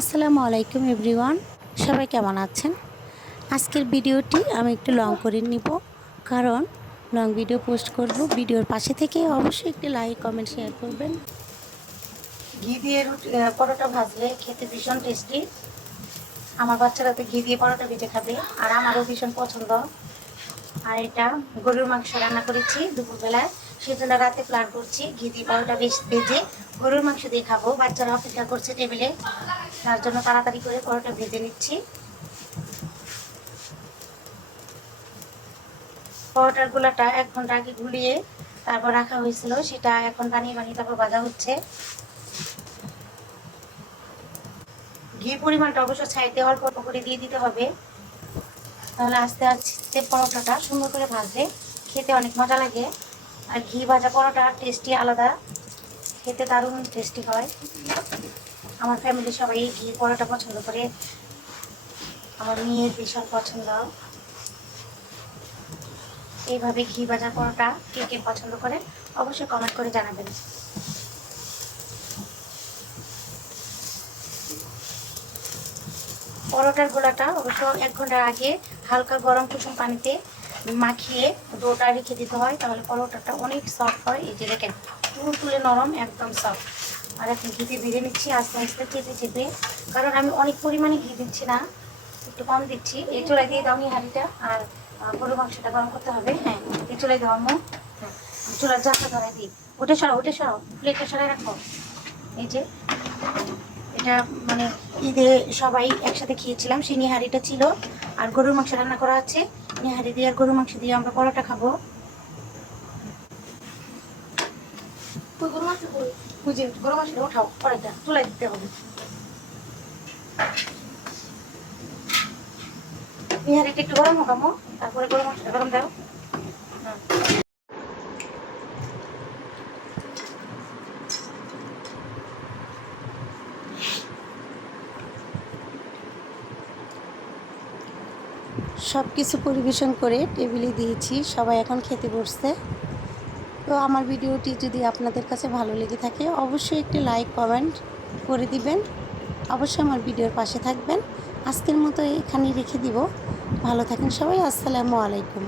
আসসালামু আলাইকুম এভরিওয়ান, সবাই কেমন আছেন? আজকের ভিডিওটি আমি একটু লং করে নিব, কারণ লং ভিডিও পোস্ট করব। ভিডিওর পাশে থেকে অবশ্যই একটি লাইক কমেন্ট শেয়ার করবেন। ঘি দিয়ে রুটি পরোটা ভাজলে খেতে ভীষণ টেস্টি আমার বাচ্চারা তো ঘি দিয়ে পরোটা ভেজে খাবে, আর আমারও ভীষণ পছন্দ। আর এটা গরুর মাংস রান্না করেছি দুপুরবেলায়। সেই জন্য রাতে প্ল্যান করছি, ঘি দিয়ে পরোটা বেশ ভেজে গরুর মাংস দিয়ে খাব। বাচ্চারা অপেক্ষা করছে টেবিলে। তার জন্য তাড়াতাড়ি করে পরোটা ভেজে নিচ্ছি। পরোটার গুলাটা এক ঘণ্টা আগে গুলিয়ে তারপর রাখা হয়েছিল। সেটা এখন বানিয়ে বানিয়ে তারপর ভাজা হচ্ছে। ঘি পরিমাণটা অবশ্য ছাইতে অল্প অল্প করে দিয়ে দিতে হবে। তাহলে আস্তে আস্তে পরোটাটা সুন্দর করে ভাজলে খেতে অনেক মজা লাগে। আর ঘি ভাজা পরোটা টেস্টি আলাদা। খেতে দারুণ টেস্টি হয়। আমার ফ্যামিলি সবাই ঘি পরোটা পছন্দ করে। আমার মেয়ের ভীষণ পছন্দ। এইভাবে ঘি ভাজা পরোটা কে কে পছন্দ করে অবশ্যই কমেন্ট করে জানাবেন। পরোটার গোলাটা অবশ্য এক ঘণ্টার আগে হালকা গরম কুসুম পানিতে মাখিয়ে ডোটা রেখে দিতে হয়, তাহলে পরোটাটা অনেক সফট হয়। এই যে দেখেন তুল তুলে নরম, একদম সফট আর এখন ঘিতে ভেজে নিচ্ছি, আস্তে আস্তে চেপে চেপে। কারণ আমি অনেক পরিমাণে ঘি দিচ্ছি না, একটু কম দিচ্ছি। এই চুলাই দিয়ে দাও নি হাঁড়িটা আর গরুর মাংসটা গরম করতে হবে। হ্যাঁ এই চুলাই দেওয়া মো হ্যাঁ চুলার জাকা ধরাই দিই। ওটা সরাও ওটা সরাও প্লেটটা সরাই রাখো। এই যে এটা মানে ঈদে সবাই একসাথে খেয়েছিলাম, সেই নিহারিটা ছিল আর গরুর মাংস রান্না করা আছে। নিহারি দিয়ে আর গরুর মাংস দিয়ে আমরা পরোটা খাব। গরুর মাংস ওঠাও পরেটা তুলাই দিতে হবে। নিহারিটা একটু গরম হোক তারপরে গরুর মাংসটা গরম দাও। সব কিছু পরিবেশন করে টেবিলে দিয়েছি, সবাই এখন খেতে বসছে। তো আমার ভিডিওটি যদি আপনাদের কাছে ভালো লেগে থাকে, অবশ্যই একটি লাইক, কমেন্ট করে দিবেন। অবশ্যই আমার ভিডিওর পাশে থাকবেন। আজকের মতো এখানেই রেখে দিব। ভালো থাকেন সবাই, আসসালামু আলাইকুম।